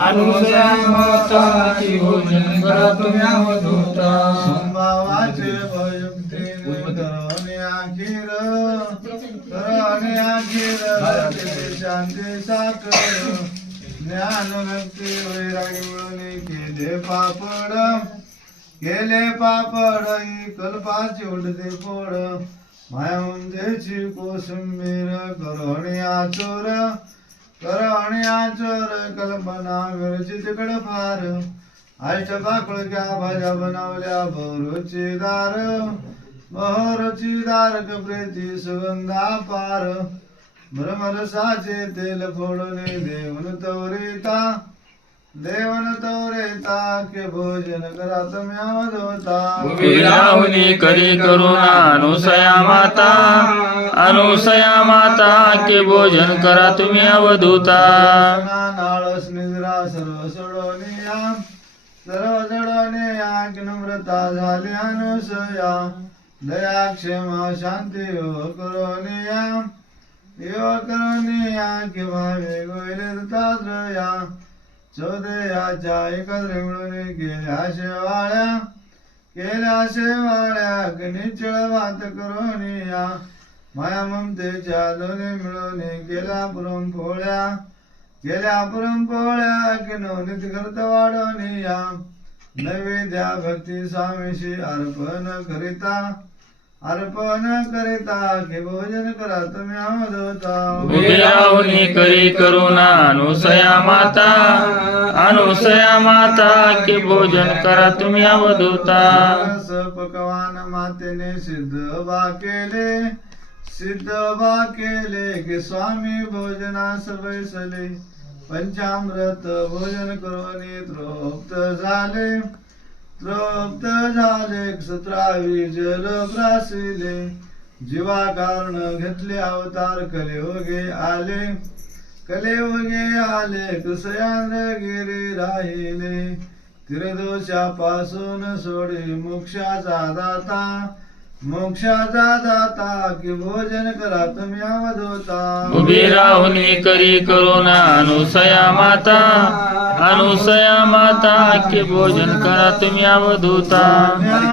अनुसया माता की भोजन करा तुम्ही अवधूता. संभावाचे भयुक्ती करणे अखिर करते शांती साखर ज्ञान भक्ती वैरागी मिळून केले पापड ही कल्पाची उडते फोड माया मुंजेची कोशिंबीर करणे आचोर कल्पना विरचित कडफार अष्टपाकळक्या भाज्या बनवल्या बहुरुचीदार कप्रेती सुगंधा पार भ्रमरसाचे तेल फोडणे देवन तवरेता के भोजन करा तुम्ही अवधूता. उभी राहुनी करी करुणा अनुसया माता के भोजन करा तुम्ही अवधूता. नाळस निद्रा सर्व जडणे नम्रता झाली अनुसया दया क्षमा शांती करोनिया कि भावे गोयले चौदयाच्या एकत्र मिळून केल्या शेवाळ्या निचळ वात करोनिया माया ममतेच्या दोन्ही मिळून केल्या पुरणपोळ्या की नवनीत करत वाढवनिया नैवेद्या भक्ती स्वामीशी अर्पण करिता की भोजन करा तुम्ही अवधूता. उभी राहुनी करी करुणा अनुसया माता के भोजन करा तुम्ही अवधूता. पकवान मातेने सिद्ध बा केले की स्वामी भोजनास बैसले पंचामृत भोजन करून तृप्त झाले 17 जल प्रासिले जीवा कारण घेतले अवतार कलियुगे आले कुसयांद्र गिरी राहिले तिरदोषापासून सोडे मोक्षाचा दाता की भोजन करा तुम्ही अवधूता. उभी राहुनी करी करुणा अनुसया माता के भोजन करा तुम्ही अवधूता.